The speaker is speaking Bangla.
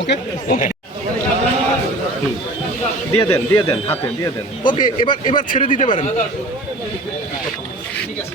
ওকে দিয়ে দেন দিয়ে দেন, হাতে, দিয়ে দেন। ওকে, এবার এবার ছেড়ে দিতে পারেন। ঠিক আছে